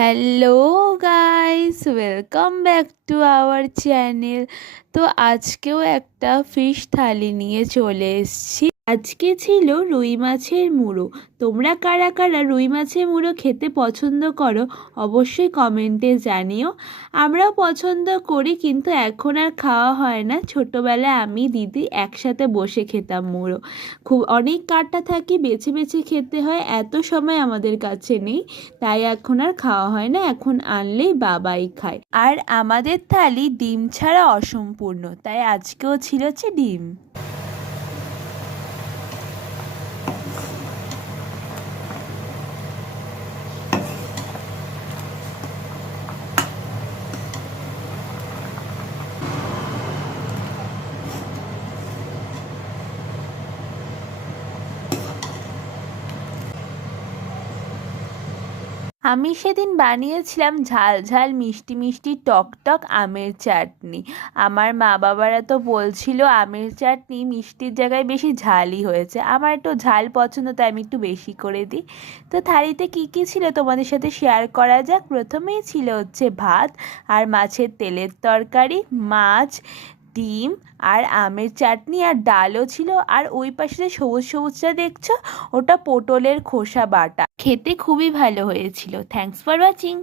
Hello guys, welcome back to our channel. তো আজকেও একটা ফিশ থালি নিয়ে চলে এসেছি। আজকে ছিল রুই মাছের মুড়ো। তোমরা কারা কারা রুই মাছের মুড়ো খেতে পছন্দ করো অবশ্যই কমেন্টে জানিও। আমরাও পছন্দ করি, কিন্তু এখন আর খাওয়া হয় না। ছোটোবেলায় আমি দিদি একসাথে বসে খেতাম মুড়ো। খুব অনেক কাটা থাকে, বেছে বেছে খেতে হয়, এত সময় আমাদের কাছে নেই, তাই এখন আর খাওয়া হয় না। এখন আনলেই বাবাই খায়। আর আমাদের থালি ডিম ছাড়া অসম্পূর্ণ, তাই আজকেও ছিল হচ্ছে ডিম। আমি সেদিন বানিয়েছিলাম ঝাল ঝাল মিষ্টি মিষ্টি টক টক আমের চাটনি। আমার মা বাবারা তো বলছিল আমের চাটনি মিষ্টির জায়গায় বেশি ঝালই হয়েছে। আমার একটু ঝাল পছন্দ, তাই আমি একটু বেশি করে দিই। তো থালিতে কী কী ছিল তোমাদের সাথে শেয়ার করা যাক। প্রথমেই ছিল হচ্ছে ভাত আর মাছের তেলের তরকারি, মাছ, ডিম আর আমের চাটনি, আর ডালও ছিল। আর ওই পাশে যে সবুজ সবুজটা দেখছো, ওটা পটলের খোসা বাটা। খেতে খুবই ভালো হয়েছিল। Thanks for watching.